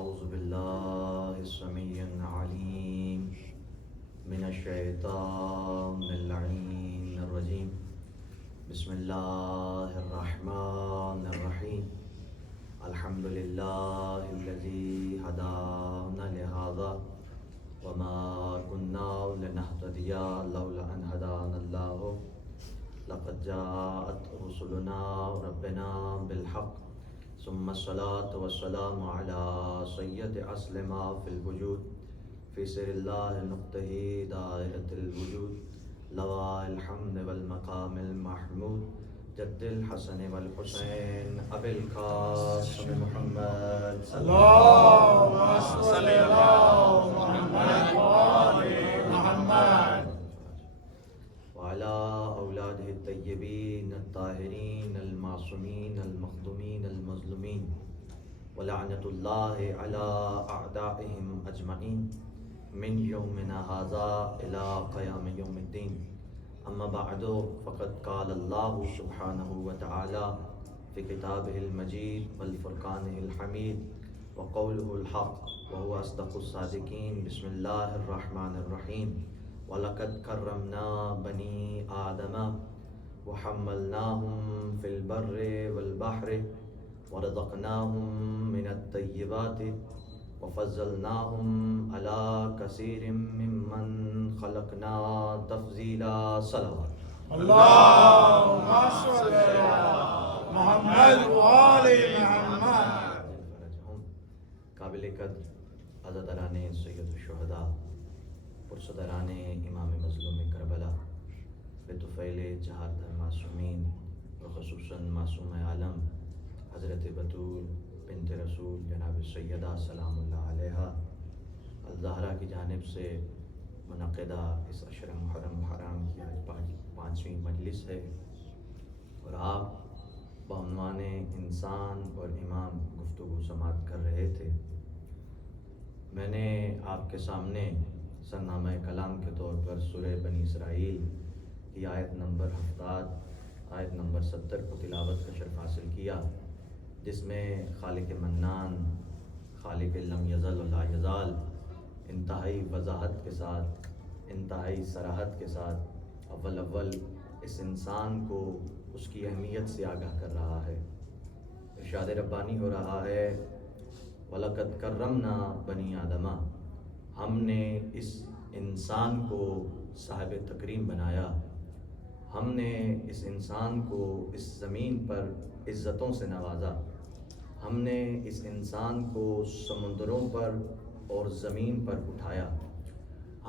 أعوذ بالله السميع العليم من الشيطان اللعين الرجيم. بسم الله الرحمن الرحيم. الحمد لله الذي هدانا لهذا وما كنا لنهتدي لولا أن هدانا الله. لقد جاءت رسلنا ربنا بالحق ثم الصلاة والسلام على سيد أصل ما في الوجود في سر الله نقطه دائرة الوجود لواء الحمد والمقام المحمود جد الحسن والحسين أبي القاسم محمد اللهم صل على محمد وآل محمد وعلى أولاده الطيبين الطاهرين المعصومين المخدومين المظلومين ولعنة الله على أعدائهم أجمعين من يومنا هذا إلى قيام يوم الدين. أما بعد فقد قال الله سبحانه وتعالى في كتابه المجيد والفرقانه الحميد وقوله الحق وهو أصدق الصادقين. بسم الله الرحمن الرحيم. وَلَقَدْ كَرَّمْنَا بَنِي آدَمَ وَحَمَّلْنَاهُمْ فِي الْبَرِّ وَالْبَحْرِ وَرَزَقْنَاهُمْ مِنَ الطَّيِّبَاتِ وَفَضَّلْنَاهُمْ عَلَى كَثِيرٍ مِّمَّنْ خَلَقْنَا تَفْضِيلًا. صلوات. اللهم صل على محمد وآل محمد. قابل قدر عزاداران سید الشہداء پرصدران امام مظلوم کربلا بطفیل چہارتر معصومین وخصوصاً معصوم عالم حضرت بطول بنت رسول جناب سیدہ سلام اللہ علیہا الزہرا کی جانب سے منعقدہ اس عشر محرم حرام کی آج 5ویں مجلس ہے، اور آپ بعنوان انسان اور امام گفتگو سماعت کر رہے تھے. میں نے آپ کے سامنے سرنامہ کلام کے طور پر سورہ بنی اسرائیل کی آیت نمبر 70 آیت نمبر 70 کو تلاوت کا شرف حاصل کیا، جس میں خالق منان، خالق لم یزل و لا یزال انتہائی وضاحت کے ساتھ، انتہائی صراحت کے ساتھ اول اس انسان کو اس کی اہمیت سے آگاہ کر رہا ہے. ارشاد ربانی ہو رہا ہے وَلَقَدْ كَرَّمْنَا بَنِي آدَمَ، ہم نے اس انسان کو صاحب تکریم بنایا، ہم نے اس انسان کو اس زمین پر عزتوں سے نوازا، ہم نے اس انسان کو سمندروں پر اور زمین پر اٹھایا،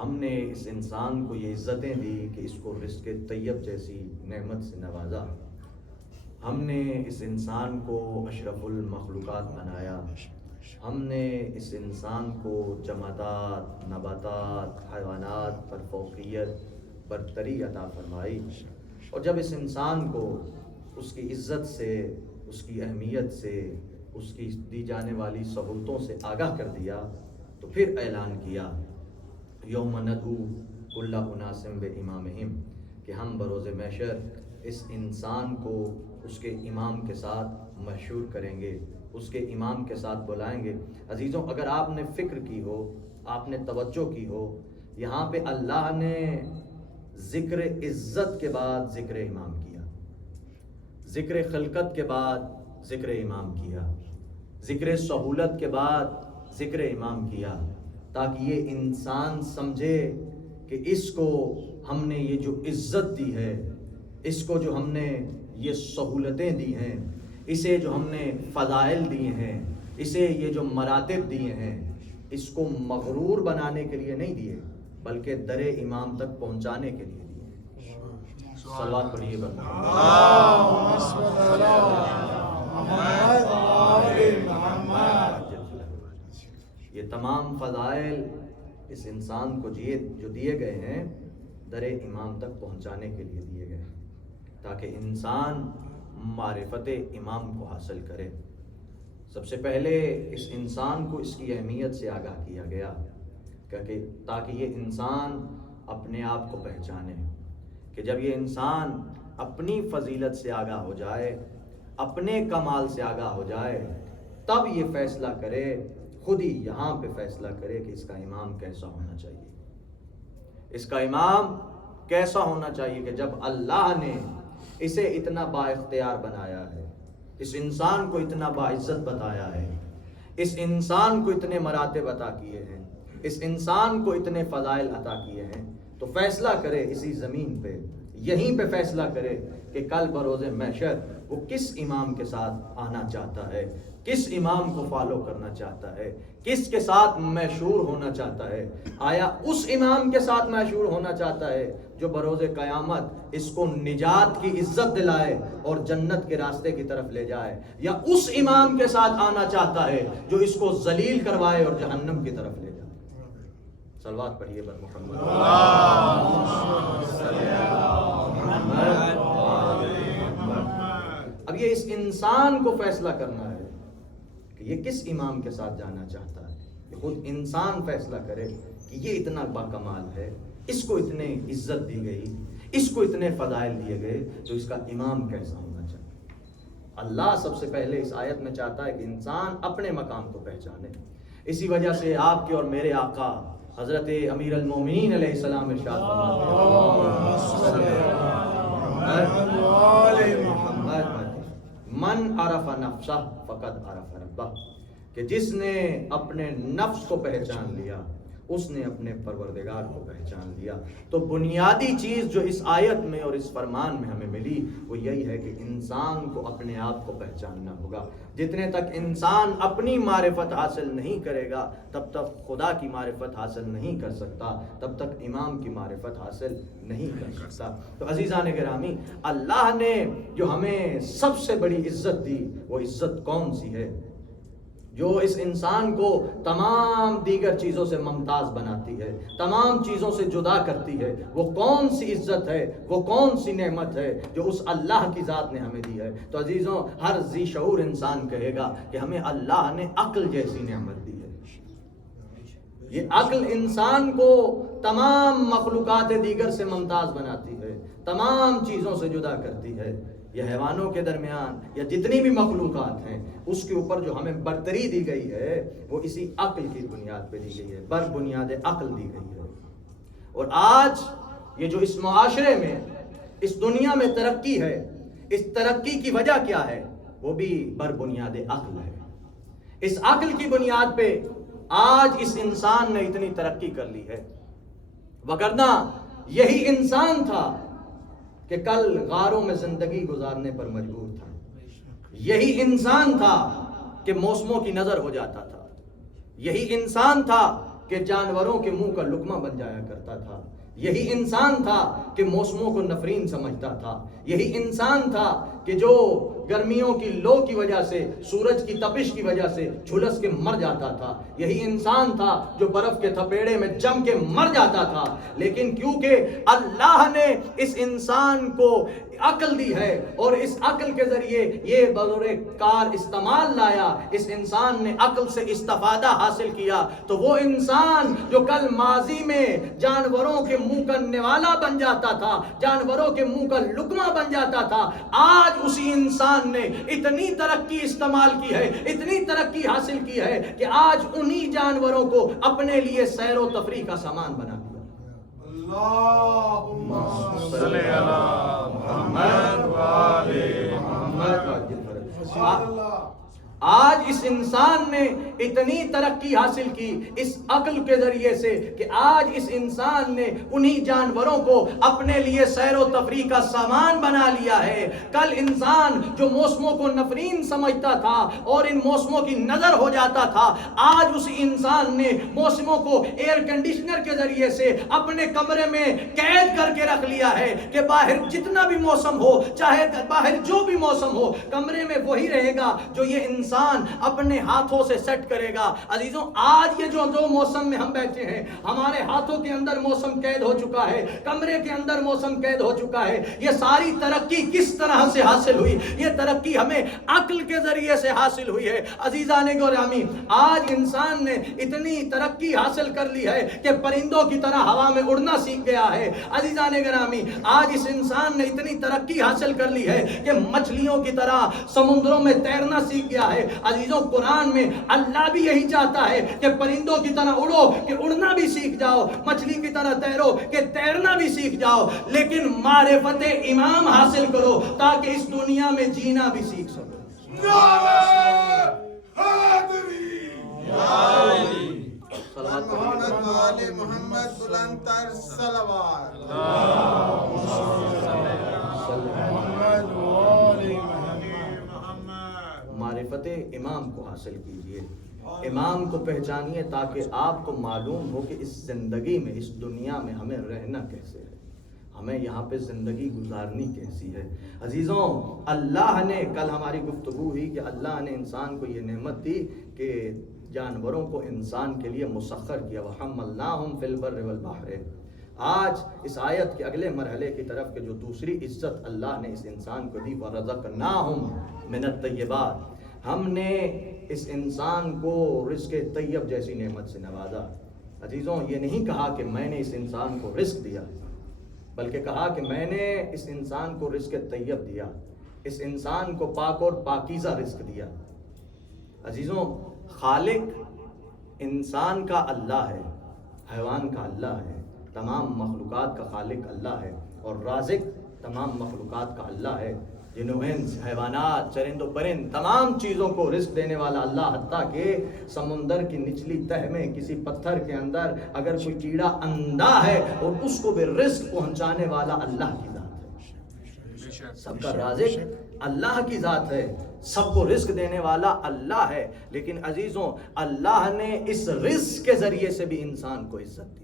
ہم نے اس انسان کو یہ عزتیں دی کہ اس کو رزق طیب جیسی نعمت سے نوازا، ہم نے اس انسان کو اشرف المخلوقات بنایا، ہم نے اس انسان کو جمادات، نباتات، حیوانات پر فوقیت، برتری عطا فرمائی. اور جب اس انسان کو اس کی عزت سے، اس کی اہمیت سے، اس کی دی جانے والی سہولتوں سے آگاہ کر دیا، تو پھر اعلان کیا یوم ندعو کل اناس بامامہم، کہ ہم بروز محشر اس انسان کو اس کے امام کے ساتھ محشور کریں گے، اس کے امام کے ساتھ بلائیں گے. عزیزوں، اگر آپ نے فکر کی ہو، آپ نے توجہ کی ہو، یہاں پہ اللہ نے ذکر عزت کے بعد ذکر امام کیا، ذکر خلقت کے بعد ذکر امام کیا، ذکر سہولت کے بعد ذکر امام کیا، تاکہ یہ انسان سمجھے کہ اس کو ہم نے یہ جو عزت دی ہے، اس کو جو ہم نے یہ سہولتیں دی ہیں، اسے جو ہم نے فضائل دیے ہیں، اسے یہ جو مراتب دیے ہیں، اس کو مغرور بنانے کے لیے نہیں دیے، بلکہ در امام تک پہنچانے کے لیے دیے. صلوات پڑھیے اللهم صل على محمد وآل محمد. یہ تمام فضائل اس انسان کو جو دیے گئے ہیں، در امام تک پہنچانے کے لیے دیے گئے ہیں، تاکہ انسان معرفت امام کو حاصل کرے. سب سے پہلے اس انسان کو اس کی اہمیت سے آگاہ کیا گیا تاکہ یہ انسان اپنے آپ کو پہچانے، کہ جب یہ انسان اپنی فضیلت سے آگاہ ہو جائے، اپنے کمال سے آگاہ ہو جائے، تب یہ فیصلہ کرے خود ہی یہاں پہ فیصلہ کرے کہ اس کا امام کیسا ہونا چاہیے. اس کا امام کیسا ہونا چاہیے کہ جب اللہ نے اسے اتنا با اختیار بنایا ہے، اس انسان کو اتنا باعزت بتایا ہے، اس انسان کو اتنے مراتب عطا کیے ہیں، اس انسان کو اتنے فضائل عطا کیے ہیں، تو فیصلہ کرے اسی زمین پہ، یہیں پہ فیصلہ کرے کہ کل بروز محشر وہ کس امام کے ساتھ آنا چاہتا ہے، کس امام کو فالو کرنا چاہتا ہے، کس کے ساتھ مشہور ہونا چاہتا ہے. آیا اس امام کے ساتھ مشہور ہونا چاہتا ہے جو بروز قیامت اس کو نجات کی عزت دلائے اور جنت کے راستے کی طرف لے جائے، یا اس امام کے ساتھ آنا چاہتا ہے جو اس کو ذلیل کروائے اور جہنم کی طرف لے جائے. صلوات پڑھیے بر محمد. اب یہ اس انسان کو فیصلہ کرنا ہے کہ یہ کس امام کے ساتھ جانا چاہتا ہے. کہ خود انسان فیصلہ کرے کہ یہ اتنا باکمال ہے، اس کو اتنے عزت دی گئی، اس کو اتنے فضائل دیے گئے، تو اس کا امام کیسا ہونا چاہیے. اللہ سب سے پہلے اس آیت میں چاہتا ہے کہ انسان اپنے مقام کو پہچانے. اسی وجہ سے آپ کے اور میرے آقا حضرت امیر المومنین علیہ السلام ارشاد فرماتے ہیں من عرف نفسہ فقد عرف ربہ، کہ جس نے اپنے نفس کو پہچان لیا اس نے اپنے پروردگار کو پہچان لیا. تو بنیادی چیز جو اس آیت میں اور اس فرمان میں ہمیں ملی وہ یہی ہے کہ انسان کو اپنے آپ کو پہچاننا ہوگا. جتنے تک انسان اپنی معرفت حاصل نہیں کرے گا تب تک خدا کی معرفت حاصل نہیں کر سکتا، تب تک امام کی معرفت حاصل نہیں کر سکتا. تو عزیزان گرامی، اللہ نے جو ہمیں سب سے بڑی عزت دی وہ عزت کون سی ہے جو اس انسان کو تمام دیگر چیزوں سے ممتاز بناتی ہے، تمام چیزوں سے جدا کرتی ہے؟ وہ کون سی عزت ہے، وہ کون سی نعمت ہے جو اس اللہ کی ذات نے ہمیں دی ہے؟ تو عزیزوں، ہر ذی شعور انسان کہے گا کہ ہمیں اللہ نے عقل جیسی نعمت دی ہے. یہ عقل انسان کو تمام مخلوقات دیگر سے ممتاز بناتی ہے، تمام چیزوں سے جدا کرتی ہے. یہ حیوانوں کے درمیان یا جتنی بھی مخلوقات ہیں اس کے اوپر جو ہمیں برتری دی گئی ہے وہ اسی عقل کی بنیاد پہ دی گئی ہے، بر بنیاد عقل دی گئی ہے. اور آج یہ جو اس معاشرے میں، اس دنیا میں ترقی ہے، اس ترقی کی وجہ کیا ہے؟ وہ بھی بر بنیاد عقل ہے. اس عقل کی بنیاد پہ آج اس انسان نے اتنی ترقی کر لی ہے، وگرنہ یہی انسان تھا کہ کل غاروں میں زندگی گزارنے پر مجبور تھا. یہی انسان تھا کہ موسموں کی نظر ہو جاتا تھا. یہی انسان تھا کہ جانوروں کے منہ کا لقمہ بن جایا کرتا تھا. یہی انسان تھا کہ موسموں کو نفرین سمجھتا تھا. یہی انسان تھا کہ جو گرمیوں کی لو کی وجہ سے، سورج کی تپش کی وجہ سے جھلس کے مر جاتا تھا. یہی انسان تھا جو برف کے تھپیڑے میں جم کے مر جاتا تھا. لیکن کیونکہ اللہ نے اس انسان کو عقل دی ہے اور اس عقل کے ذریعے یہ بطور کار استعمال لایا، اس انسان نے عقل سے استفادہ حاصل کیا، تو وہ انسان جو کل ماضی میں جانوروں کے منہ کا نوالا بن جاتا تھا، جانوروں کے منہ کا لقمہ بن جاتا تھا، آج اسی انسان نے اتنی ترقی استعمال کی ہے، اتنی ترقی حاصل کی ہے کہ آج انہی جانوروں کو اپنے لیے سیر و تفریح کا سامان بنا دیا. اللہم صلی علی محمد و آل محمد. آج اس انسان نے اتنی ترقی حاصل کی اس عقل کے ذریعے سے کہ آج اس انسان نے انہی جانوروں کو اپنے لیے سیر و تفریح کا سامان بنا لیا ہے. کل انسان جو موسموں کو نفرین سمجھتا تھا اور ان موسموں کی نظر ہو جاتا تھا، آج اسی انسان نے موسموں کو ایئر کنڈیشنر کے ذریعے سے اپنے کمرے میں قید کر کے رکھ لیا ہے کہ باہر جتنا بھی موسم ہو، چاہے باہر جو بھی موسم ہو، کمرے میں وہی رہے گا جو یہ انسان اپنے ہاتھوں سے سیٹ کرے گا. عزیزوں، آج یہ جو موسم میں ہم بیٹھے ہیں، ہمارے ہاتھوں کے اندر موسم قید ہو چکا ہے، کمرے کے اندر موسم قید ہو چکا ہے. یہ ساری ترقی کس طرح سے حاصل ہوئی؟ یہ ترقی ہمیں عقل کے ذریعے سے حاصل ہوئی ہے. عزیزان گرامی، آج انسان نے اتنی ترقی حاصل کر لی ہے کہ پرندوں کی طرح ہوا میں اڑنا سیکھ گیا ہے. عزیزان گرامی، آج اس انسان نے اتنی ترقی حاصل کر لی ہے کہ مچھلیوں کی طرح سمندروں میں تیرنا سیکھ گیا ہے. ہے. عزیزوں قرآن میں اللہ بھی یہی چاہتا ہے کہ پرندوں کی طرح اڑو کہ اڑنا بھی سیکھ جاؤ, مچھلی کی طرح تیرو کہ تیرنا بھی سیکھ جاؤ, لیکن معرفت امام حاصل کرو تاکہ اس دنیا میں جینا بھی سیکھ سکو. محمد بلندتر صلوات. معرفت امام کو حاصل کیجئے, امام کو پہچانیے تاکہ آپ کو معلوم ہو کہ اس زندگی میں, اس دنیا میں ہمیں رہنا کیسے ہے, ہمیں یہاں پہ زندگی گزارنی کیسی ہے. عزیزوں اللہ نے, کل ہماری گفتگو ہوئی کہ اللہ نے انسان کو یہ نعمت دی کہ جانوروں کو انسان کے لیے مسخر کیا. وَحَمَّلْنَاهُمْ فِي الْبَرِّ وَالْبَحْرِ. آج اس آیت کے اگلے مرحلے کی طرف کہ جو دوسری عزت اللہ نے اس انسان کو دی, وَرَزَقْنَاهُمْ مِنَ الطَّيِّبَاتِ, ہم نے اس انسان کو رزق طیب جیسی نعمت سے نوازا. عزیزوں یہ نہیں کہا کہ میں نے اس انسان کو رزق دیا, بلکہ کہا کہ میں نے اس انسان کو رزق طیب دیا, اس انسان کو پاک اور پاکیزہ رزق دیا. عزیزوں خالق انسان کا اللہ ہے, حیوان کا اللہ ہے, تمام مخلوقات کا خالق اللہ ہے, اور رازق تمام مخلوقات کا اللہ ہے. جنو انس, حیوانات, چرند و پرند, تمام چیزوں کو رزق دینے والا اللہ. حتیٰ کہ سمندر کی نچلی تہ میں کسی پتھر کے اندر اگر کوئی کیڑا اندھا ہے اور اس کو بھی رزق پہنچانے والا اللہ کی ذات ہے. سب کا رازق اللہ کی ذات ہے, سب کو رزق دینے والا اللہ ہے. لیکن عزیزوں اللہ نے اس رزق کے ذریعے سے بھی انسان کو عزت دی.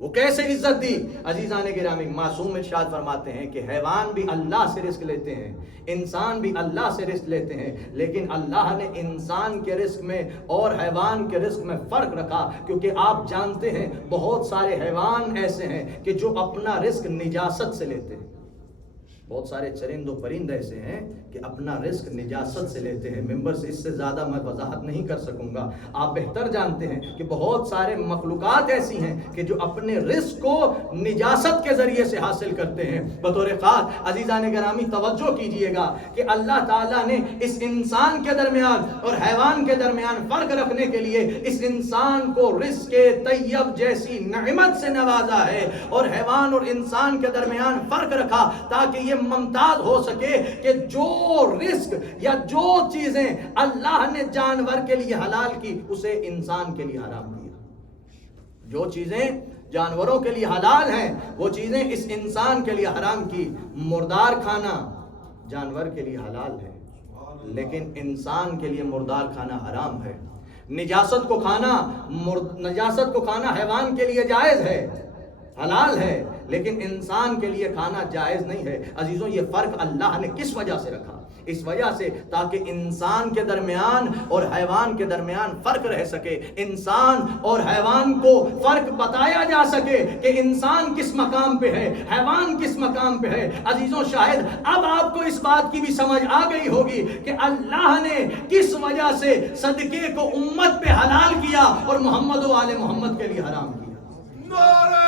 وہ کیسے عزت دی؟ عزیزان گرامی, معصوم ارشاد فرماتے ہیں کہ حیوان بھی اللہ سے رزق لیتے ہیں, انسان بھی اللہ سے رزق لیتے ہیں, لیکن اللہ نے انسان کے رزق میں اور حیوان کے رزق میں فرق رکھا. کیونکہ آپ جانتے ہیں بہت سارے حیوان ایسے ہیں کہ جو اپنا رزق نجاست سے لیتے ہیں. بہت سارے چرند و پرند ایسے ہیں کہ اپنا رزق نجاست سے لیتے ہیں. ممبر سے اس سے زیادہ میں وضاحت نہیں کر سکوں گا, آپ بہتر جانتے ہیں کہ بہت سارے مخلوقات ایسی ہیں کہ جو اپنے رزق کو نجاست کے ذریعے سے حاصل کرتے ہیں. بطور خاص عزیزان گرامی توجہ کیجئے گا کہ اللہ تعالیٰ نے اس انسان کے درمیان اور حیوان کے درمیان فرق رکھنے کے لیے اس انسان کو رزق طیب جیسی نعمت سے نوازا ہے, اور حیوان اور انسان کے درمیان فرق رکھا تاکہ یہ ممتاز ہو سکے کہ جو رزق یا جو چیزیں اللہ نے جانور کے لیے حلال کی اسے انسان کے لیے حرام کیا. جو چیزیں جانوروں کے لیے حلال ہیں وہ چیزیں اس انسان کے لیے حرام کی. مردار کھانا جانور کے لیے حلال ہے, لیکن انسان کے لیے مردار کھانا حرام ہے. نجاست کو کھانا حیوان کے لیے جائز ہے, حلال ہے, لیکن انسان کے لیے کھانا جائز نہیں ہے. عزیزوں یہ فرق اللہ نے کس وجہ سے رکھا؟ اس وجہ سے تاکہ انسان کے درمیان اور حیوان کے درمیان فرق رہ سکے, انسان اور حیوان کو فرق بتایا جا سکے کہ انسان کس مقام پہ ہے, حیوان کس مقام پہ ہے. عزیزوں شاید اب آپ کو اس بات کی بھی سمجھ آ گئی ہوگی کہ اللہ نے کس وجہ سے صدقے کو امت پہ حلال کیا اور محمد و آل محمد کے لیے حرام کیا. نعرہ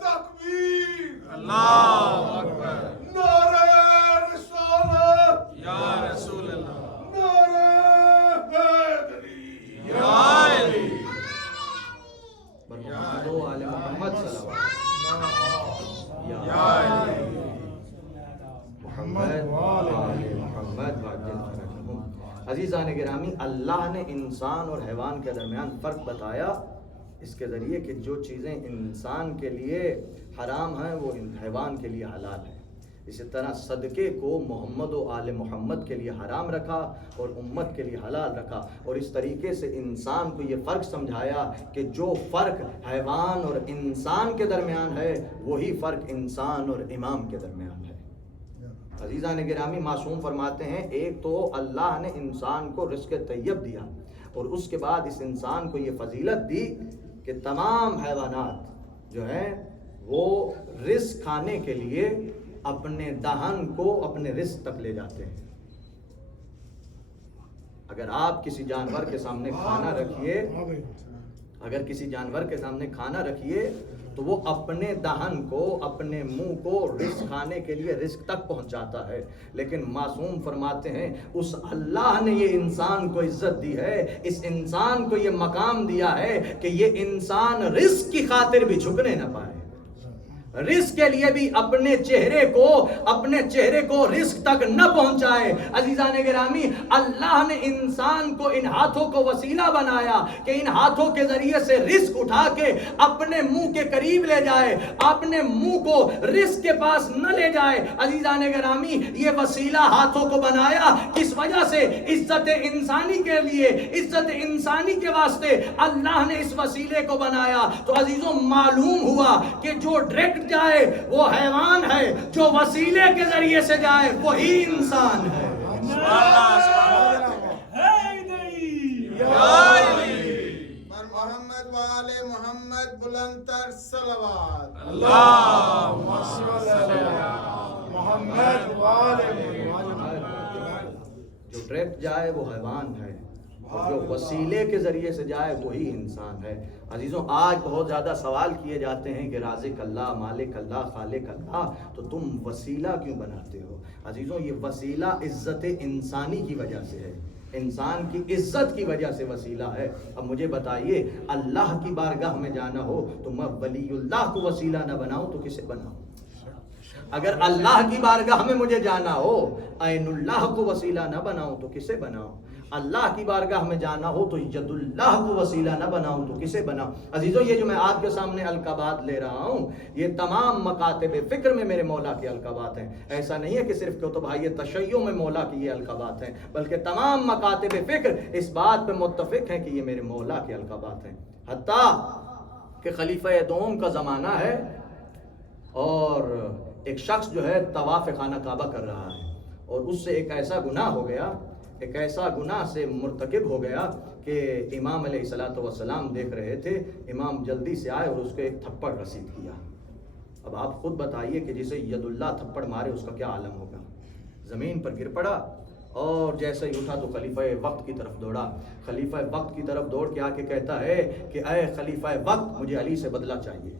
تکبیر, اللہ اکبر, نعرہ رسالت یا رسول اللہ, نعرہ حیدری یا علی, محمد و آل محمد صلوات یا علی, محمد و آل محمد. عزیزان گرامی اللہ نے انسان اور حیوان کے درمیان فرق بتایا اس کے ذریعے کہ جو چیزیں انسان کے لیے حرام ہیں وہ حیوان کے لیے حلال ہیں. اسی طرح صدقے کو محمد و آل محمد کے لیے حرام رکھا اور امت کے لیے حلال رکھا, اور اس طریقے سے انسان کو یہ فرق سمجھایا کہ جو فرق حیوان اور انسان کے درمیان ہے وہی فرق انسان اور امام کے درمیان ہے. عزیزان گرامی معصوم فرماتے ہیں ایک تو اللہ نے انسان کو رزق طیب دیا, اور اس کے بعد اس انسان کو یہ فضیلت دی کہ تمام حیوانات جو ہیں وہ رزق کھانے کے لیے اپنے دہن کو اپنے رزق تک لے جاتے ہیں. اگر آپ کسی جانور کے سامنے کھانا رکھیے اگر کسی جانور کے سامنے کھانا رکھیے تو وہ اپنے دہن کو، اپنے منہ کو رزق کھانے کے لیے رزق تک پہنچاتا ہے، لیکن معصوم فرماتے ہیں اس اللہ نے یہ انسان کو عزت دی ہے، اس انسان کو یہ مقام دیا ہے کہ یہ انسان رزق کی خاطر بھی جھکنے نہ پائے، رزق کے لیے بھی اپنے چہرے کو رزق تک نہ پہنچائے۔ عزیزان گرامی، اللہ نے انسان کو ان ہاتھوں کو وسیلہ بنایا کہ ان ہاتھوں کے ذریعے سے رزق اٹھا کے اپنے منہ کے قریب لے جائے، اپنے منہ کو رزق کے پاس نہ لے جائے۔ عزیزان گرامی، یہ وسیلہ ہاتھوں کو بنایا کس وجہ سے؟ عزت انسانی کے لیے، عزت انسانی کے واسطے اللہ نے اس وسیلے کو بنایا۔ تو عزیزوں، معلوم ہوا کہ جو ڈائریکٹ جائے وہ حیوان ہے، جو وسیلے کے ذریعے سے جائے وہی انسان ہے۔ محمد والے محمد بلند تر صلوات۔ اللہم صل علی محمد والے محمد۔ جو ڈائریکٹ جائے وہ حیوان ہے، اور جو وسیلے کے ذریعے سے جائے وہی انسان ہے۔ عزیزوں، آج بہت زیادہ سوال کیے جاتے ہیں کہ رازق اللہ، مالک اللہ، خالق اللہ، تو تم وسیلہ کیوں بناتے ہو؟ عزیزوں، یہ وسیلہ عزت انسانی کی وجہ سے ہے، انسان کی عزت کی وجہ سے وسیلہ ہے۔ اب مجھے بتائیے، اللہ کی بارگاہ میں جانا ہو تو میں ولی اللہ کو وسیلہ نہ بناؤں تو کسے بناؤں؟ اگر اللہ کی بارگاہ میں مجھے جانا ہو، عین اللہ کو وسیلہ نہ بناؤں تو کسے بناؤں؟ اللہ کی بارگاہ میں جانا ہو تو ید اللہ کو وسیلہ نہ بناؤں تو کسے بناؤں؟ عزیزوں، یہ جو میں آپ کے سامنے القابات لے رہا ہوں، یہ تمام مکاتب فکر میں میرے مولا کے القابات ہیں۔ ایسا نہیں ہے کہ صرف کتبۂ تشیع میں مولا کی یہ القابات ہیں، بلکہ تمام مکاتب فکر اس بات پہ متفق ہیں کہ یہ میرے مولا کے القابات ہیں۔ حتیٰ کہ خلیفہ دوم کا زمانہ ہے اور ایک شخص جو ہے طواف خانہ کعبہ کر رہا ہے، اور اس سے ایک ایسا گناہ ہو گیا، ایک ایسا گناہ سے مرتکب ہو گیا کہ امام علیہ الصلوۃ والسلام دیکھ رہے تھے، امام جلدی سے آئے اور اس کو ایک تھپڑ رسید کیا۔ اب آپ خود بتائیے کہ جسے ید اللہ تھپڑ مارے اس کا کیا عالم ہوگا؟ زمین پر گر پڑا، اور جیسے ہی اٹھا تو خلیفہ وقت کی طرف دوڑا۔ خلیفہ وقت کی طرف دوڑ کے آ کے کہتا ہے کہ اے خلیفہ وقت، مجھے علی سے بدلہ چاہیے۔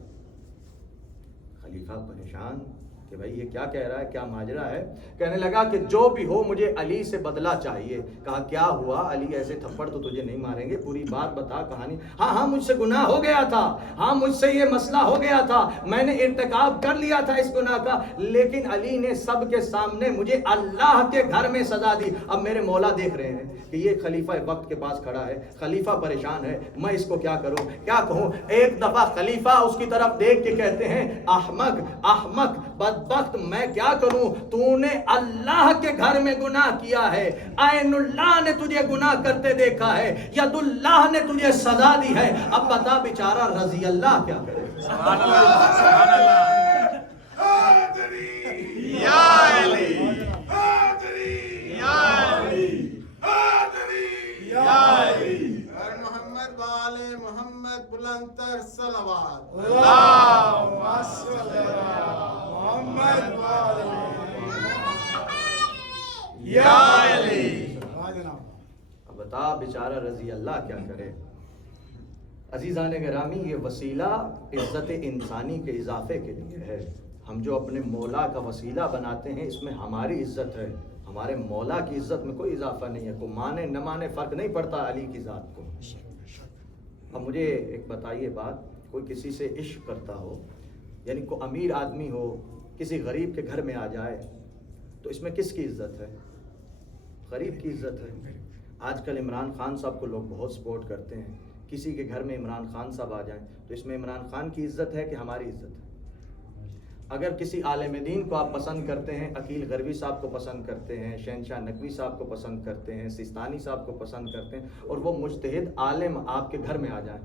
خلیفہ پریشان کہ بھائی یہ کیا کہہ رہا ہے، کیا ماجرا ہے؟ کہنے لگا کہ جو بھی ہو مجھے علی سے بدلہ چاہیے۔ کہا کیا ہوا؟ علی ایسے تھپڑ تو تجھے نہیں ماریں گے، پوری بات بتا، کہانی۔ ہاں مجھ سے گناہ ہو گیا تھا، ہاں مجھ سے یہ مسئلہ ہو گیا تھا، میں نے ارتکاب کر لیا تھا اس گناہ کا، لیکن علی نے سب کے سامنے مجھے اللہ کے گھر میں سزا دی۔ اب میرے مولا دیکھ رہے ہیں کہ یہ خلیفہ وقت کے پاس کھڑا ہے، خلیفہ پریشان ہے، میں اس کو کیا کروں، کیا کہوں؟ ایک دفعہ خلیفہ اس کی طرف دیکھ کے کہتے ہیں احمق، احمق، بدبخت، میں کیا کروں؟ تو نے اللہ کے گھر میں گناہ کیا ہے، عین اللہ نے تجھے گناہ کرتے دیکھا ہے، ید اللہ نے تجھے سزا دی ہے، اب بتا بیچارہ رضی اللہ کیا کرے؟ سبحان اللہ، سبحان اللہ۔ حاضری یا علی، حاضری یا علی، حاضری یا علی۔ اور محمد والے محمد بلند تر صلوات۔ اللہم صل علی محمد والے یا علی۔ اب بتا بیچارہ رضی اللہ کیا کرے؟ عزیزان گرامی، یہ وسیلہ عزت انسانی کے اضافے کے لیے ہے۔ ہم جو اپنے مولا کا وسیلہ بناتے ہیں اس میں ہماری عزت ہے، ہمارے مولا کی عزت میں کوئی اضافہ نہیں ہے۔ کوئی مانے نہ مانے فرق نہیں پڑتا علی کی ذات کو۔ اب مجھے ایک بتائیے بات، کوئی کسی سے عشق کرتا ہو، یعنی کوئی امیر آدمی ہو کسی غریب کے گھر میں آ جائے، تو اس میں کس کی عزت ہے؟ غریب کی عزت ہے۔ آج کل عمران خان صاحب کو لوگ بہت سپورٹ کرتے ہیں، کسی کے گھر میں عمران خان صاحب آ جائیں تو اس میں عمران خان کی عزت ہے کہ ہماری عزت ہے؟ اگر کسی عالم دین کو آپ پسند کرتے ہیں، عقیل غروی صاحب کو پسند کرتے ہیں، شہنشاہ نقوی صاحب کو پسند کرتے ہیں، سیستانی صاحب کو پسند کرتے ہیں، اور وہ مجتہد عالم آپ کے گھر میں آ جائیں،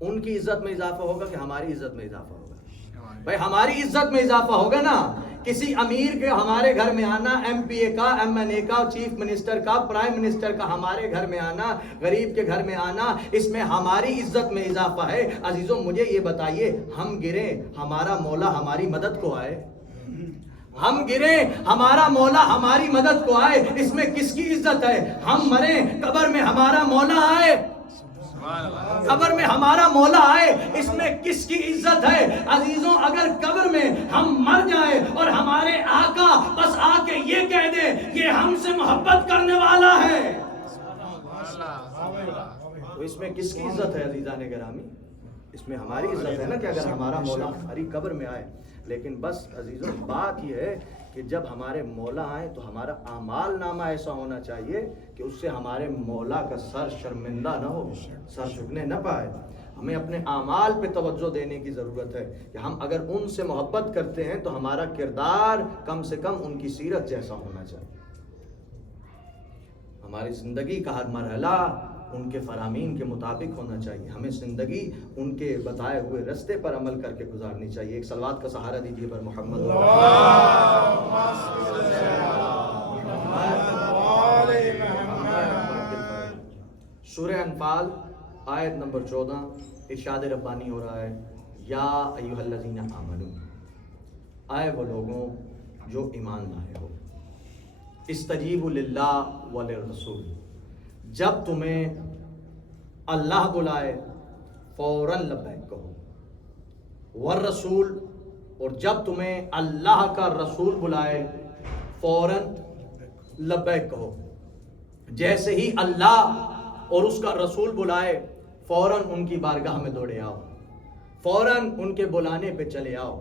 ان کی عزت میں اضافہ ہوگا کہ ہماری عزت میں اضافہ ہوگا؟ بھائی ہماری عزت میں اضافہ ہوگا نا۔ کسی امیر کے ہمارے گھر میں آنا، ایم پی اے کا، ایم این اے کا، چیف منسٹر کا، پرائم منسٹر کا ہمارے گھر میں آنا، غریب کے گھر میں آنا، اس میں ہماری عزت میں اضافہ ہے۔ عزیزوں مجھے یہ بتائیے، ہم گریں ہمارا مولا ہماری مدد کو آئے، ہم گریں ہمارا مولا ہماری مدد کو آئے، اس میں کس کی عزت ہے؟ ہم مریں قبر میں ہمارا مولا آئے، قبر میں ہمارا مولا آئے، اس میں کس کی عزت ہے؟ عزیزوں اگر قبر میں ہم مر جائیں اور ہمارے آقا بس آ کے یہ کہہ دے یہ ہم سے محبت کرنے والا ہے، تو اس میں کس کی عزت ہے عزیزان گرامی؟ اس میں ہماری عزت ہے نا کہ اگر ہمارا مولا ہماری قبر میں آئے۔ لیکن بس عزیزوں بات یہ ہے کہ جب ہمارے مولا آئیں تو ہمارا اعمال نامہ ایسا ہونا چاہیے کہ اس سے ہمارے مولا کا سر شرمندہ نہ ہو، سر جھکنے نہ پائے۔ ہمیں اپنے اعمال پہ توجہ دینے کی ضرورت ہے کہ ہم اگر ان سے محبت کرتے ہیں تو ہمارا کردار کم سے کم ان کی سیرت جیسا ہونا چاہیے، ہماری زندگی کا ہر مرحلہ ان کے فرامین کے مطابق ہونا چاہیے، ہمیں زندگی ان کے بتائے ہوئے رستے پر عمل کر کے گزارنی چاہیے۔ ایک صلوات کا سہارا دیجیے پر محمد سورہ انفال آیت نمبر 14 ارشاد ربانی ہو رہا ہے، یا ایھا الذین آمنوا، آئے وہ لوگوں جو ایمان لائے ہو، استجیبوا للہ وللرسول، جب تمہیں اللہ بلائے فوراً لبیک کہو، والرسول، اور جب تمہیں اللہ کا رسول بلائے فوراً لبیک کہو۔ جیسے ہی اللہ اور اس کا رسول بلائے فوراً ان کی بارگاہ میں دوڑے آؤ، فوراً ان کے بلانے پہ چلے آؤ۔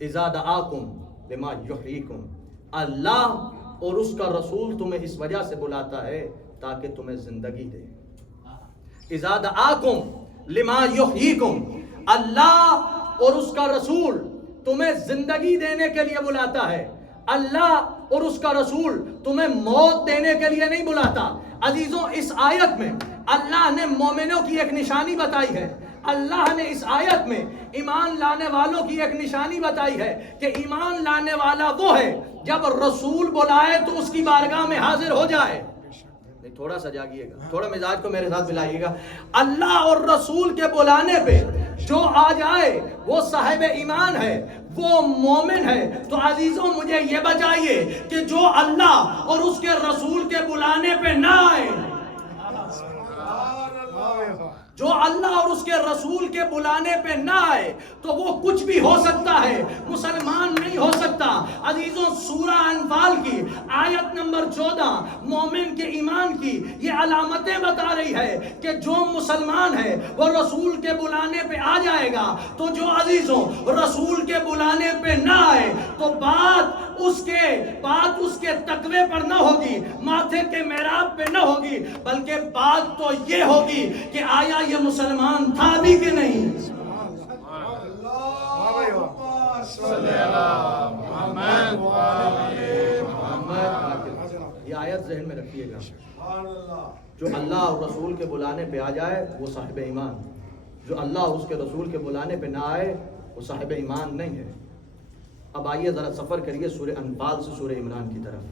اذا دعاکم لما یحییکم، اللہ اور اس کا رسول تمہیں اس وجہ سے بلاتا ہے تاکہ تمہیں زندگی دے۔ اذا دعاکم لما یحییکم، اللہ اور اس کا رسول تمہیں زندگی دینے کے لیے بلاتا ہے، اللہ اور اس کا رسول تمہیں موت دینے کے لیے نہیں بلاتا۔ عزیزوں اس آیت میں اللہ نے مومنوں کی ایک نشانی بتائی ہے، اللہ نے اس آیت میں ایمان لانے والوں کی ایک نشانی بتائی ہے کہ ایمان لانے والا وہ ہے جب رسول بلائے تو اس کی بارگاہ میں حاضر ہو جائے۔ تھوڑا سا جاگیے گا، تھوڑا مزاج کو میرے ساتھ ملائیے گا۔ اللہ اور رسول کے بلانے پہ جو آ جائے وہ صاحب ایمان ہے، وہ مومن ہے۔ تو عزیزوں مجھے یہ بتائیے کہ جو اللہ اور اس کے رسول کے بلانے پہ نہ آئے، جو اللہ اور اس کے رسول کے بلانے پہ نہ آئے تو وہ کچھ بھی ہو سکتا ہے، مسلمان نہیں ہو سکتا۔ عزیزوں سورہ انفال کی آیت نمبر 14 مومن کے ایمان کی یہ علامتیں بتا رہی ہے کہ جو مسلمان ہے وہ رسول کے بلانے پہ آ جائے گا، تو جو عزیزوں رسول کے بلانے پہ نہ آئے تو بات اس کے تقوی پر نہ ہوگی، ماتھے کے محراب پہ نہ ہوگی، بلکہ بات تو یہ ہوگی کہ آیا یہ مسلمان تھا بھی کہ نہیں۔ یہ آیت ذہن میں رکھیے گا، جو اللہ اور رسول کے بلانے پہ آ جائے وہ صاحب ایمان، جو اللہ اور اس کے رسول کے بلانے پہ نہ آئے وہ صاحب ایمان نہیں ہے۔ اب آئیے ذرا سفر کریے سورہ انفال سے سورہ عمران کی طرف۔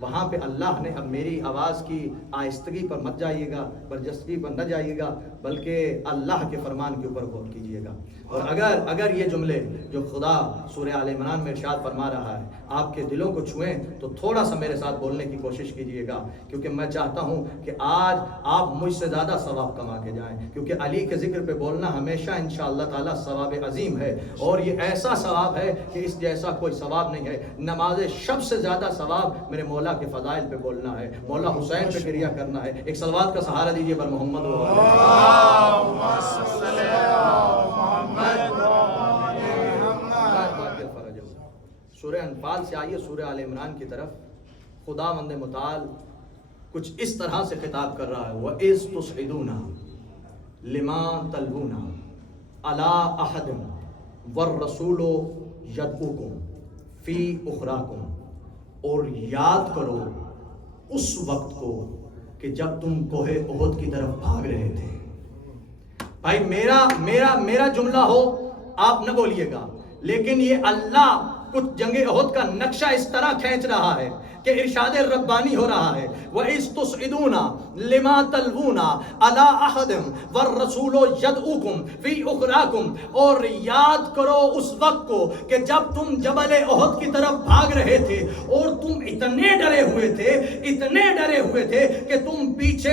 وہاں پہ اللہ نے، اب میری آواز کی آہستگی پر مت جائیے گا، برجستگی پر نہ جائیے گا، بلکہ اللہ کے فرمان کے اوپر غور کیجیے گا۔ اور اگر یہ جملے جو خدا سورہ آل عمران میں ارشاد فرما رہا ہے آپ کے دلوں کو چھوئیں تو تھوڑا سا میرے ساتھ بولنے کی کوشش کیجیے گا، کیونکہ میں چاہتا ہوں کہ آج آپ مجھ سے زیادہ ثواب کما کے جائیں، کیونکہ علی کے ذکر پہ بولنا ہمیشہ انشاءاللہ تعالی ثواب عظیم ہے، اور یہ ایسا ثواب ہے کہ اس جیسا کوئی ثواب نہیں ہے۔ نماز شب سے زیادہ ثواب میرے مولا کے فضائل پہ بولنا ہے، مولا حسین پہ کریا کرنا ہے۔ ایک صلوات کا سہارا دیجیے پر محمد سورہ انفال سے آئیے سورہ آل عمران کی طرف۔ خداوند متعال کچھ اس طرح سے خطاب کر رہا ہے، وَإِذْ تُصْعِدُونَ لِمَا تَلْوُونَ عَلَىٰ أَحَدٍ وَالرَّسُولُ يَدْعُوكُمْ فِي أُخْرَاكُمْ، اور یاد کرو اس وقت کو کہ جب تم کوہ احد کی طرف بھاگ رہے تھے۔ بھائی میرا جملہ ہو آپ نہ بولیے گا، لیکن یہ اللہ کچھ جنگ احد کا نقشہ اس طرح کھینچ رہا ہے کہ ارشاد ربانی ہو رہا ہے، وَإِذْ تُصْعِدُونَ لِمَا تَلْوُونَ عَلَىٰ أَحَدٍ وَالرَّسُولُ يَدْعُوكُمْ فِي أُخْرَاكُمْ، اور یاد کرو اس وقت کو کہ جب تم جبل احد کی طرف بھاگ رہے تھے اور تم اتنے ڈرے ہوئے تھے کہ تم پیچھے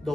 2।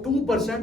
2%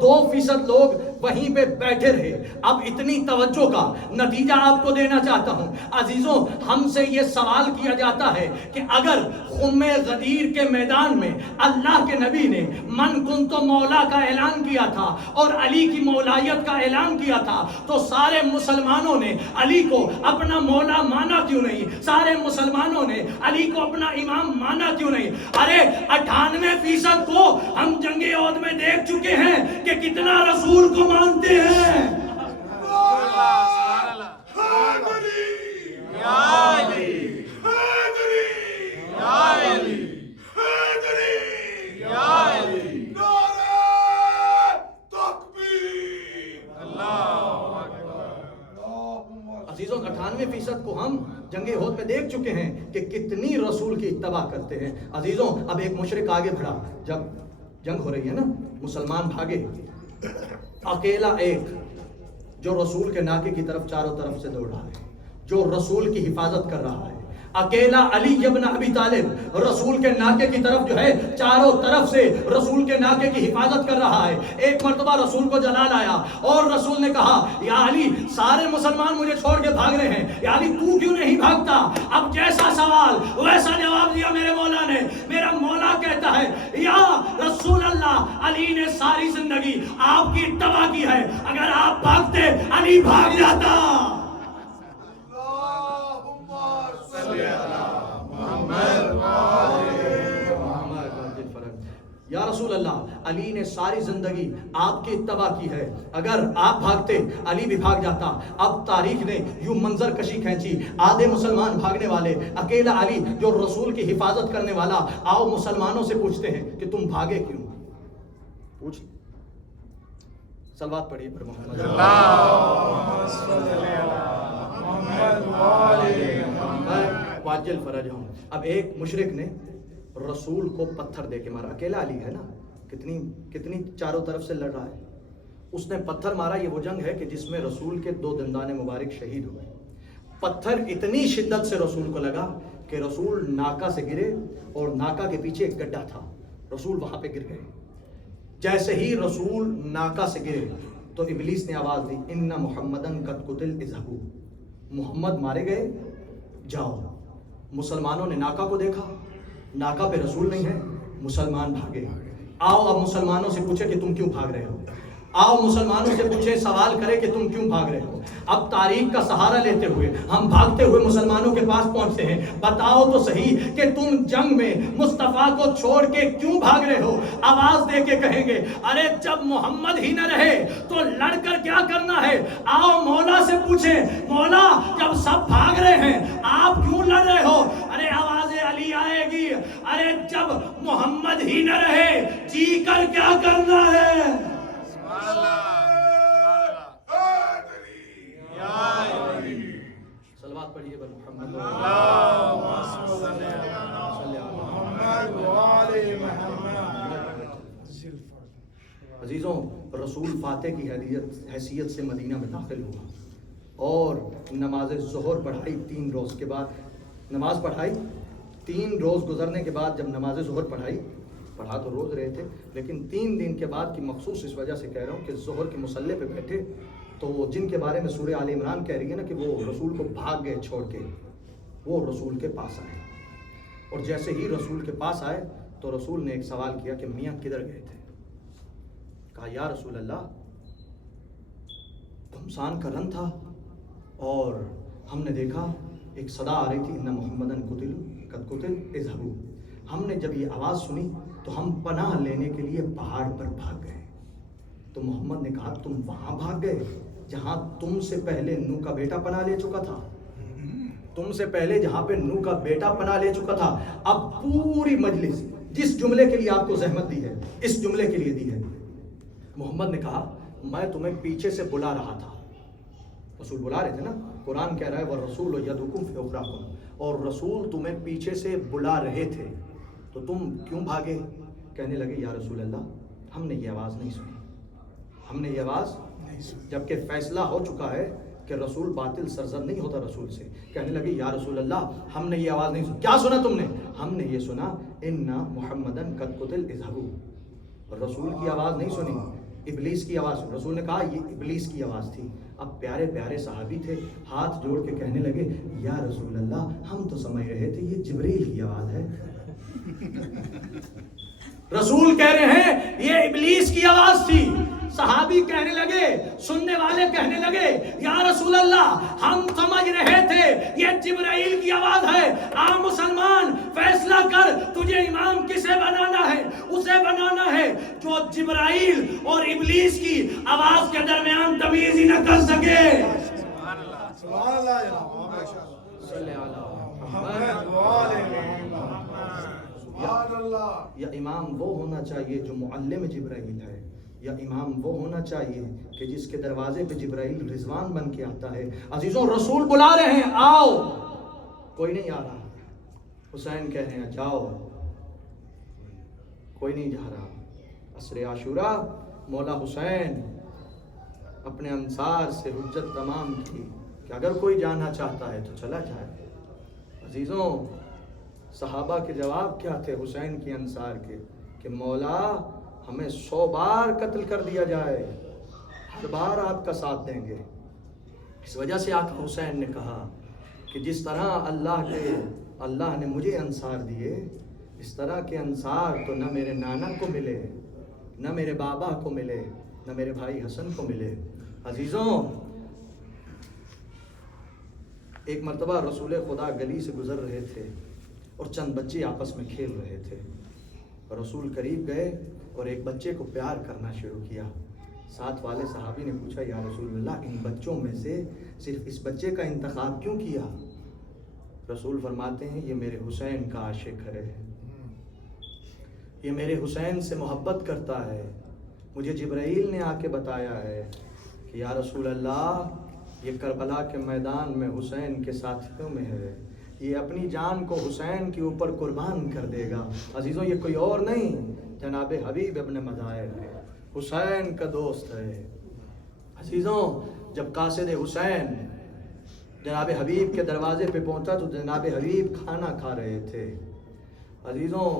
2% لوگ وہیں پہ بیٹھے رہے۔ اب اتنی توجہ کا نتیجہ آپ کو دینا چاہتا ہوں عزیزوں، ہم سے یہ سوال کیا جاتا ہے کہ اگر خم غدیر کے میدان میں اللہ کے نبی نے من کن تو مولا کا اعلان کیا تھا اور علی کی مولایت کا اعلان کیا تھا تو سارے مسلمانوں نے علی کو اپنا مولا مانا کیوں نہیں؟ سارے مسلمانوں نے علی کو اپنا امام مانا کیوں نہیں؟ ارے 98% کو ہم جنگ احد میں دیکھ چکے ہیں کہ کتنا رسول کو مانتے ہیں۔ عزیزوں 98% کو ہم جنگ احد میں دیکھ چکے ہیں کہ کتنی رسول کی اتباع کرتے ہیں۔ عزیزوں اب ایک مشرک آگے بڑھا، جب جنگ ہو رہی ہے نا، مسلمان بھاگے، اکیلا ایک جو رسول کے ناکے کی طرف چاروں طرف سے دوڑ رہا ہے، جو رسول کی حفاظت کر رہا ہے، اکیلا علی ابن ابی طالب رسول کے ناکے کی طرف جو ہے چاروں طرف سے رسول کے ناکے کی حفاظت کر رہا ہے۔ ایک مرتبہ رسول کو جلال آیا اور رسول نے کہا یا علی سارے مسلمان مجھے چھوڑ کے بھاگ رہے ہیں، یا علی تو کیوں نہیں بھاگتا؟ اب جیسا سوال ویسا جواب دیا میرے مولا نے۔ میرا مولا کہتا ہے یا رسول اللہ، علی نے ساری زندگی آپ کی اتباع کی ہے، اگر آپ بھاگتے علی بھاگ جاتا۔ یا رسول اللہ، علی نے ساری زندگی آپ کی اتباع کی ہے، اگر آپ بھاگتے علی بھی بھاگ جاتا۔ اب تاریخ نے یوں منظر کشی کھینچی، آدھے مسلمان بھاگنے والے، اکیلا علی جو رسول کی حفاظت کرنے والا۔ آؤ مسلمانوں سے پوچھتے ہیں کہ تم بھاگے کیوں؟ پوچھ صلوات پڑھیے پر محمد واجل فرج ہوں۔ اب ایک مشرک نے رسول کو پتھر دے کے مارا، اکیلا علی ہے نا، کتنی چاروں طرف سے لڑ رہا ہے، اس نے پتھر مارا۔ یہ وہ جنگ ہے کہ جس میں رسول کے 2 دندان مبارک شہید ہوئے۔ پتھر اتنی شدت سے رسول کو لگا کہ رسول ناکا سے گرے، اور ناکا کے پیچھے ایک گڈھا تھا، رسول وہاں پہ گر گئے۔ جیسے ہی رسول ناکا سے گرے تو ابلیس نے آواز دی ان محمدن قد قتل اذهبوا، محمد مارے گئے، جاؤ۔ مسلمانوں نے ناکا کو دیکھا، ناکا پہ رسول نہیں ہے، مسلمان بھاگے۔ آؤ اب مسلمانوں سے پوچھے کہ تم کیوں بھاگ رہے ہو، آؤ مسلمانوں سے پوچھے، سوال کرے کہ تم کیوں بھاگ رہے ہو۔ اب تاریخ کا سہارا لیتے ہوئے ہم بھاگتے ہوئے مسلمانوں کے پاس پہنچتے ہیں، بتاؤ تو صحیح کہ تم جنگ میں مصطفیٰ کو چھوڑ کے کیوں بھاگ رہے ہو؟ آواز دے کے کہیں گے ارے جب محمد ہی نہ رہے تو لڑ کر کیا کرنا ہے؟ آؤ مولا سے پوچھیں، مولا جب سب بھاگ رہے ہیں آپ کیوں لڑ رہے ہو؟ ارے آواز علی آئے گی، ارے جب محمد ہی نہ رہے جی کر کیا کرنا ہے؟ صلوات پڑھیے بر محمد عزیزوں، رسول فاتح کی حیثیت سے مدینہ میں داخل ہوا اور نماز ظہر پڑھائی 3 روز کے بعد، نماز پڑھائی 3 روز گزرنے کے بعد جب نماز ظہر پڑھا تو روز رہے تھے، لیکن 3 دن کے بعد کی مخصوص اس وجہ سے کہہ رہا ہوں کہ ظہر کے مصلی پہ بیٹھے تو جن کے بارے میں سورہ آل عمران کہہ رہی ہے نا کہ وہ رسول کو بھاگ گئے چھوڑ کے، وہ رسول کے پاس آئے، اور جیسے ہی رسول کے پاس آئے تو رسول نے ایک سوال کیا کہ میاں کدھر گئے تھے؟ کہا یا رسول اللہ گھمسان کا رن تھا اور ہم نے دیکھا ایک صدا آ رہی تھی ان محمدن قد قتل اذهبوا، ہم نے جب یہ آواز سنی تو ہم پناہ لینے کے لیے پہاڑ پر بھاگ گئے۔ تو محمد نے کہا تم وہاں بھاگ گئے جہاں تم سے پہلے نوح کا بیٹا پناہ لے چکا تھا، تم سے پہلے جہاں پہ نوح کا بیٹا پناہ لے چکا تھا۔ اب پوری مجلس جس جملے کے لیے آپ کو زحمت دی ہے اس جملے کے لیے دی ہے۔ محمد نے کہا میں تمہیں پیچھے سے بلا رہا تھا، رسول بلا رہے تھے نا، قرآن کہہ رہا ہے وَالرَّسُولُ يَدْعُوكُمْ فِي أُخْرَاكُمْ، اور رسول تمہیں پیچھے سے بلا رہے تھے تو تم کیوں بھاگے؟ کہنے لگے یا رسول اللہ ہم نے یہ آواز نہیں سنی، ہم نے یہ آواز نہیں سنی، جبکہ فیصلہ ہو چکا ہے کہ رسول باطل سرزد نہیں ہوتا رسول سے۔ کہنے لگے یا رسول اللہ ہم نے یہ آواز نہیں سنی۔ کیا سنا تم نے؟ ہم نے یہ سنا ان محمدن قد قتل اذهبوا، رسول کی آواز نہیں سنی، ابلیس کی آواز. رسول نے کہا یہ ابلیس کی آواز تھی. اب پیارے پیارے صحابی تھے, ہاتھ جوڑ کے کہنے لگے یا رسول اللہ ہم تو سمجھ رہے تھے یہ جبریل کی آواز ہے. رسول کہہ رہے ہیں یہ ابلیس کی آواز تھی. صحابی کہنے لگے, سننے والے کہنے لگے یا رسول اللہ ہم سمجھ رہے تھے یہ جبرائیل کی آواز ہے. آ مسلمان فیصلہ کر, تجھے امام کسے بنانا ہے؟ اسے بنانا ہے جو جبرائیل اور ابلیس کی آواز کے درمیان تمیز ہی نہ کر سکے. سبحان اللہ جناب. صلی اللہ سبحان اللہ. یا امام وہ ہونا چاہیے جو معلم جبرائیل ہے, یا امام وہ ہونا چاہیے کہ جس کے دروازے پہ جبرائیل رضوان بن کے آتا ہے. عزیزوں رسول بلا رہے ہیں آؤ, کوئی نہیں آ رہا. حسین کہہ رہے ہیں جاؤ, کوئی نہیں جا رہا. عصر عاشورہ مولا حسین اپنے انصار سے حجت تمام کی کہ اگر کوئی جانا چاہتا ہے تو چلا جائے. عزیزوں صحابہ کے جواب کیا تھے حسین کی انصار کے کہ مولا ہمیں 100 بار قتل کر دیا جائے, ہر بار آپ کا ساتھ دیں گے. اس وجہ سے آقا حسین نے کہا کہ جس طرح اللہ نے مجھے انصار دیے, اس طرح کے انصار تو نہ میرے نانا کو ملے, نہ میرے بابا کو ملے, نہ میرے بھائی حسن کو ملے. عزیزوں ایک مرتبہ رسول خدا گلی سے گزر رہے تھے اور چند بچے آپس میں کھیل رہے تھے. رسول قریب گئے اور ایک بچے کو پیار کرنا شروع کیا. ساتھ والے صحابی نے پوچھا یا رسول اللہ ان بچوں میں سے صرف اس بچے کا انتخاب کیوں کیا؟ رسول فرماتے ہیں یہ میرے حسین کا عاشق ہے, یہ میرے حسین سے محبت کرتا ہے. مجھے جبرائیل نے آ کے بتایا ہے کہ یا رسول اللہ یہ کربلا کے میدان میں حسین کے ساتھیوں میں ہے, یہ اپنی جان کو حسین کے اوپر قربان کر دے گا. عزیزوں یہ کوئی اور نہیں جناب حبیب ابن مظاہر ہے, حسین کا دوست ہے. عزیزوں جب قاصد حسین جناب حبیب کے دروازے پہ پہنچا تو جناب حبیب کھانا کھا رہے تھے. عزیزوں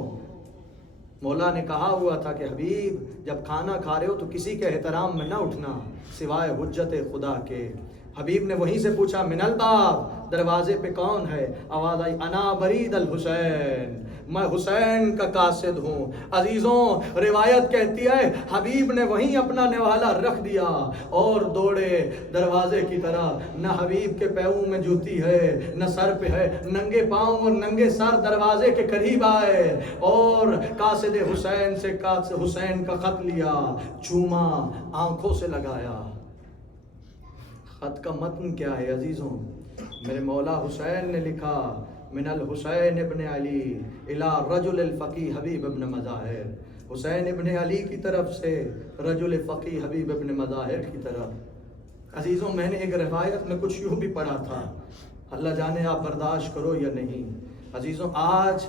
مولا نے کہا ہوا تھا کہ حبیب جب کھانا کھا رہے ہو تو کسی کے احترام میں نہ اٹھنا سوائے حجت خدا کے. حبیب نے وہیں سے پوچھا من الباب, دروازے پہ کون ہے؟ آواز آئی انا برید الحسین, میں حسین کا قاصد ہوں. عزیزوں روایت کہتی ہے حبیب نے وہیں اپنا نوالا رکھ دیا اور دوڑے دروازے کی طرح. نہ حبیب کے پیروں میں جوتی ہے نہ سر پہ ہے, ننگے پاؤں اور ننگے سر دروازے کے قریب آئے اور قاصد حسین سے حسین کا خط لیا, چوما, آنکھوں سے لگایا. خط کا متن کیا ہے عزیزوں؟ میرے مولا حسین نے لکھا من الحسین ابن علی الى رجل الفقی حبیب ابن مظاہر. حسین ابن علی کی طرف سے رجل فقی حبیب ابن مظاہر کی طرف. عزیزوں میں نے ایک روایت میں کچھ یوں بھی پڑھا تھا, اللہ جانے آپ برداشت کرو یا نہیں. عزیزوں آج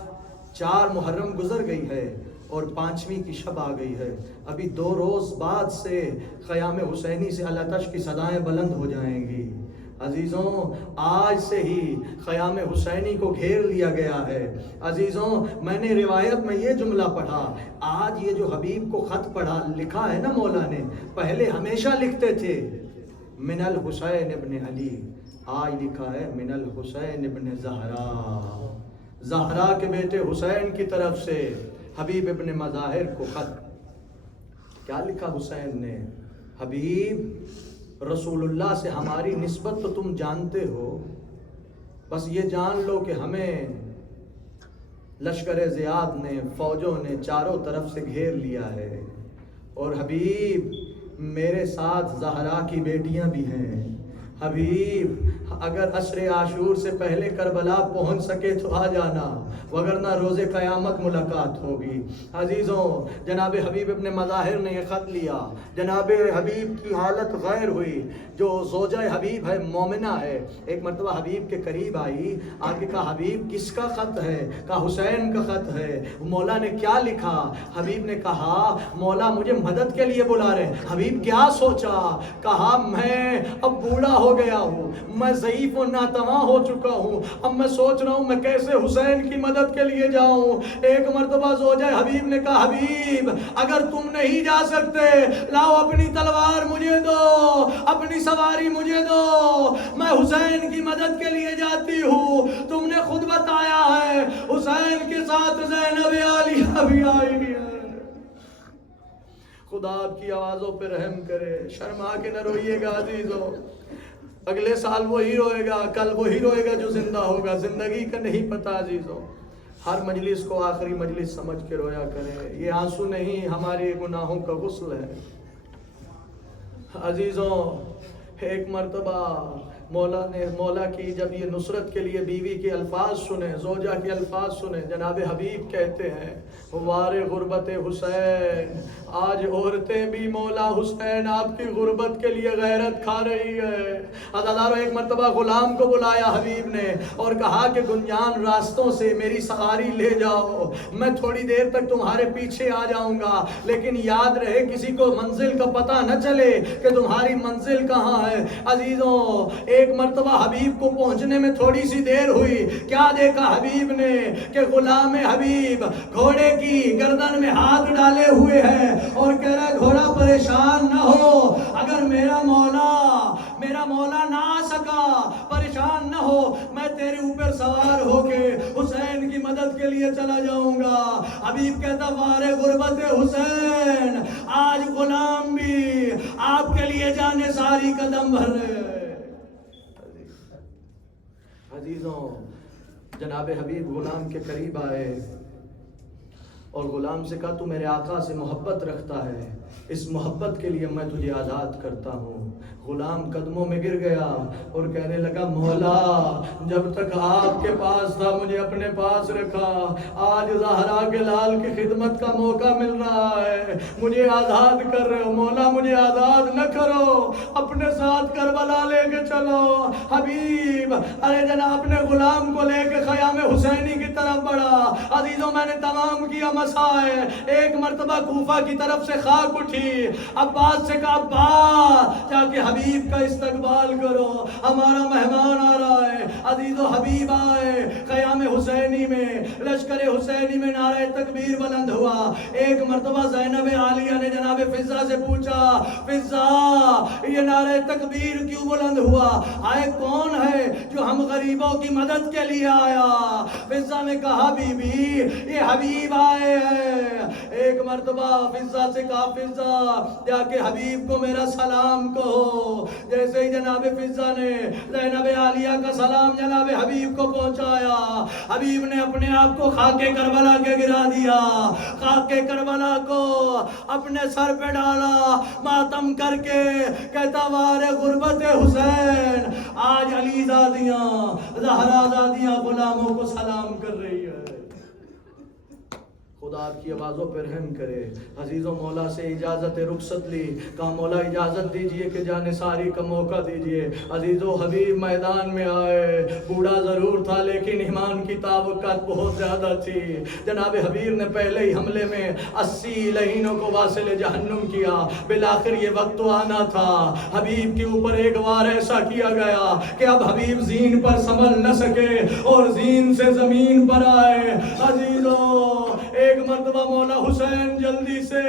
4 محرم گزر گئی ہے اور 5ویں کی شب آ گئی ہے. ابھی 2 روز بعد سے قیام حسینی سے الاتش کی صدائیں بلند ہو جائیں گی. عزیزوں آج سے ہی قیام حسینی کو گھیر لیا گیا ہے. عزیزوں میں نے روایت میں یہ جملہ پڑھا, آج یہ جو حبیب کو خط پڑھا لکھا ہے نا مولا نے, پہلے ہمیشہ لکھتے تھے من الحسین ابن علی, آج لکھا ہے من الحسین ابن زہرا, زہرا کے بیٹے حسین کی طرف سے حبیب ابن مظاہر کو خط. کیا لکھا حسین نے؟ حبیب رسول اللہ سے ہماری نسبت تو تم جانتے ہو, بس یہ جان لو کہ ہمیں لشکر زیاد نے, فوجوں نے چاروں طرف سے گھیر لیا ہے, اور حبیب میرے ساتھ زہرا کی بیٹیاں بھی ہیں. حبیب اگر عصر عاشور سے پہلے کربلا پہنچ سکے تو آ جانا, وگرنہ روز قیامت ملاقات ہوگی. عزیزوں جناب حبیب ابن مظاہر نے یہ خط لیا. جناب حبیب کی حالت غیر ہوئی, جو زوجہ حبیب ہے مومنہ ہے, ایک مرتبہ حبیب کے قریب آئی, آگے کہا حبیب کس کا خط ہے؟ کہا حسین کا خط ہے. مولا نے کیا لکھا؟ حبیب نے کہا مولا مجھے مدد کے لیے بلا رہے ہیں. حبیب کیا سوچا؟ کہا میں اب بوڑھا ہو گیا ہوں, میں ضعیف و ناتواں ہو چکا ہوں. اب میں سوچ رہا ہوں میں کیسے حسین کی مدد کے لیے جاؤں. ایک مرتبہ زوجہ حبیب نے کہا حبیب اگر تم نہیں جا سکتے لاؤ اپنی تلوار مجھے دو, اپنی سواری مجھے دو, میں حسین کی مدد کے لیے جاتی ہوں. تم نے خود بتایا ہے حسین کے ساتھ زینب عالیہ بھی آئی ہے. خدا آپ کی آوازوں پہ رحم کرے, شرما کے نہ روئیے گا عزیزوں. اگلے سال وہی روئے گا, کل وہی روئے گا جو زندہ ہوگا. زندگی کا نہیں پتہ عزیزوں. ہر مجلس کو آخری مجلس سمجھ کے رویا کریں. یہ آنسو نہیں ہمارے گناہوں کا غسل ہے. عزیزوں ایک مرتبہ مولا کی جب یہ نصرت کے لیے بیوی کے الفاظ سنے, زوجہ کے الفاظ سنے, جناب حبیب کہتے ہیں وار غربت حسین, آج عورتیں بھی مولا حسین آپ کی غربت کے لیے غیرت کھا رہی ہے. عزادارو ایک مرتبہ غلام کو بلایا حبیب نے اور کہا کہ گنجان راستوں سے میری سواری لے جاؤ, میں تھوڑی دیر تک تمہارے پیچھے آ جاؤں گا, لیکن یاد رہے کسی کو منزل کا پتہ نہ چلے کہ تمہاری منزل کہاں ہے. عزیزوں ایک مرتبہ حبیب کو پہنچنے میں تھوڑی سی دیر ہوئی. کیا دیکھا حبیب نے کہ غلام حبیب گھوڑے کی گردن میں ہاتھ ڈالے ہوئے ہے اور کہہ رہا ہے گھوڑا پریشان نہ ہو, اگر میرا مولا نہ آ سکا پریشان نہ ہو, میں تیرے اوپر سوار ہو کے حسین کی مدد کے لیے چلا جاؤں گا. حبیب کہتا وارے غربت حسین, آج غلام بھی آپ کے لیے جانے ساری قدم بھر رہے ہیں. عزیزوں جناب حبیب غلام کے قریب آئے اور غلام سے کہا تو میرے آقا سے محبت رکھتا ہے, اس محبت کے لیے میں تجھے آزاد کرتا ہوں. غلام قدموں میں گر گیا اور کہنے لگا مولا جب تک آپ کے پاس تھا مجھے اپنے پاس رکھا, آج زہرا کے لال کی خدمت کا موقع مل رہا ہے, مجھے آزاد کر رہے ہو. مولا مجھے آزاد نہ کرو, اپنے ساتھ کربلا لے کے چلو. حبیب ارے جناب اپنے غلام کو لے کے خیام حسینی کی طرف بڑھا. عزیزوں میں نے تمام کیا مسائل. ایک مرتبہ کوفہ کی طرف سے خاک اٹھی, عباس سے کہا عباس جا کے حبیب کا استقبال کرو, ہمارا مہمان آ رہا ہے. عزیزو حبیب آئے, خیام حسینی میں لشکر حسینی میں نعرہ تکبیر بلند ہوا. ایک مرتبہ زینب عالیہ نے جناب فضہ سے پوچھا فضہ یہ نعرہ تکبیر کیوں بلند ہوا, آئے کون ہے جو ہم غریبوں کی مدد کے لیے آیا. فضہ نے کہا بی بی یہ حبیب آئے ہیں. ایک مرتبہ فضہ سے کہا فضہ جا کے حبیب کو میرا سلام کہو. جیسے ہی جناب فضہ نے زینب عالیہ کا سلام جناب حبیب کو پہنچایا, حبیب نے اپنے آپ کو خاکے کربلا کے گرا دیا, خاکے کربلا کو اپنے سر پہ ڈالا, ماتم کر کے کہتا وارے غربت حسین, آج علی زادیاں زہرا زادیاں غلاموں کو سلام کر رہی ہے. خدا آپ کی آوازوں پر رحم کرے. عزیزوں مولا سے اجازت رخصت لی, کہا مولا اجازت دیجئے کہ جانے ساری کا موقع دیجئے. عزیزوں حبیب میدان میں آئے, بوڑھا ضرور تھا لیکن ایمان کی طاقت بہت زیادہ تھی. جناب حبیب نے پہلے ہی حملے میں 80 لعینوں کو واصل جہنم کیا. بالآخر یہ وقت تو آنا تھا, حبیب کے اوپر ایک وار ایسا کیا گیا کہ اب حبیب زین پر سنبھل نہ سکے اور زین سے زمین پر آئے. عزیزوں ایک مرتبہ مولا حسین جلدی سے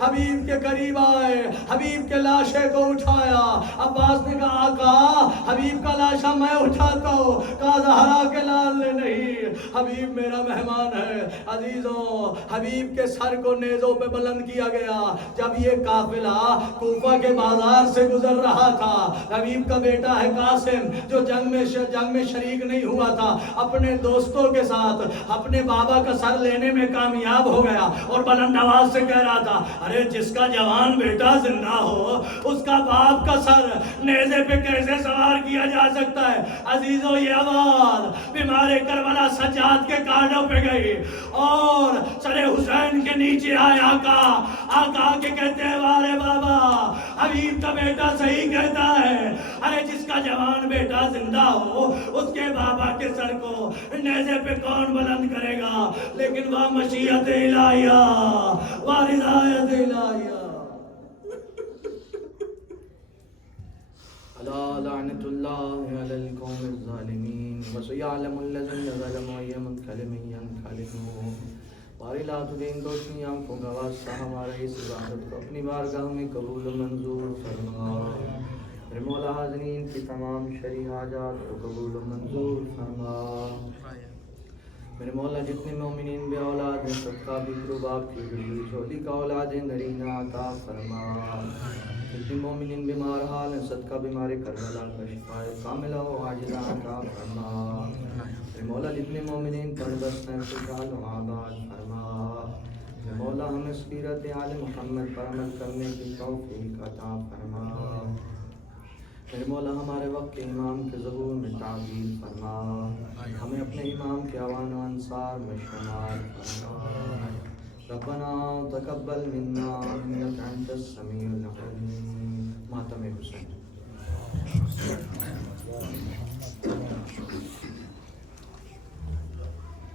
حبیب کے قریب آئے, حبیب کے لاشے کو اٹھایا. عباس نے کہا آقا حبیب کا لاشا میں اٹھاتا ہوں, کہا زہرا کے لال نے نہیں, حبیب میرا مہمان ہے. عزیزوں حبیب کے سر کو نیزوں پہ بلند کیا گیا. جب یہ قافلہ کوفہ کے بازار سے گزر رہا تھا, حبیب کا بیٹا ہے قاسم جو جنگ میں شریک نہیں ہوا تھا, اپنے دوستوں کے ساتھ اپنے بابا کا سر لینے میں کامیاب ہو گیا اور بلند آواز سے کہہ رہا تھا ارے جس کا جوان بیٹا زندہ ہو اس کا باپ کا سر نیزے پہ کیسے سوار کیا جا سکتا ہے. عزیزوں یہ آواز بیمار کربلا سجاد کے کانوں پہ گئی اور سر حسین کے نیچے آئے. آقا کے کہتے ہیں وارے بابا حبیب کا بیٹا صحیح کہتا ہے, ارے جس کا جوان بیٹا زندہ ہو اس کے بابا کے سر کو نیزے پہ کون بلند کرے گا. لیکن وہ مشیت الہیہ وہ رضایت الہیہ. ألا لعنة الله على القوم الظالمين وسيعلم الذين ظلموا أي منقلب ينقلبون باری لا تدین روشنی آنکھوں کا واسطہ ہمارے اس عبادت کو اپنی بارگاہ میں قبول و منظور فرما. میرے مولا حاضرین کی تمام شرعی حاجات کو قبول و منظور فرما. میرے مولا جتنے مومنین بے اولاد ہیں سب کا بھی باپ کی گری جھولی کا اولاد نرینہ عطا فرما. جتنے مومنین بیمار حال ہیں صدقہ بیمار کربلا کا شفا کاملہ و عاجلہ عطا فرما. میرے مولا جتنے مومنین تندرست ہیں خوشحال و آباد فرما. میرے مولا ہمیں سیرت آل محمد پر عمل کرنے کی توفیق عطا فرما. میرے مولا ہمارے وقت کے امام کے ظہور میں تعبیر فرما. ہمیں اپنے امام کے اعوان و انصار میں شمار فرما. ربنا تقبل منا انك انت السميع العليم. ماتم حسین.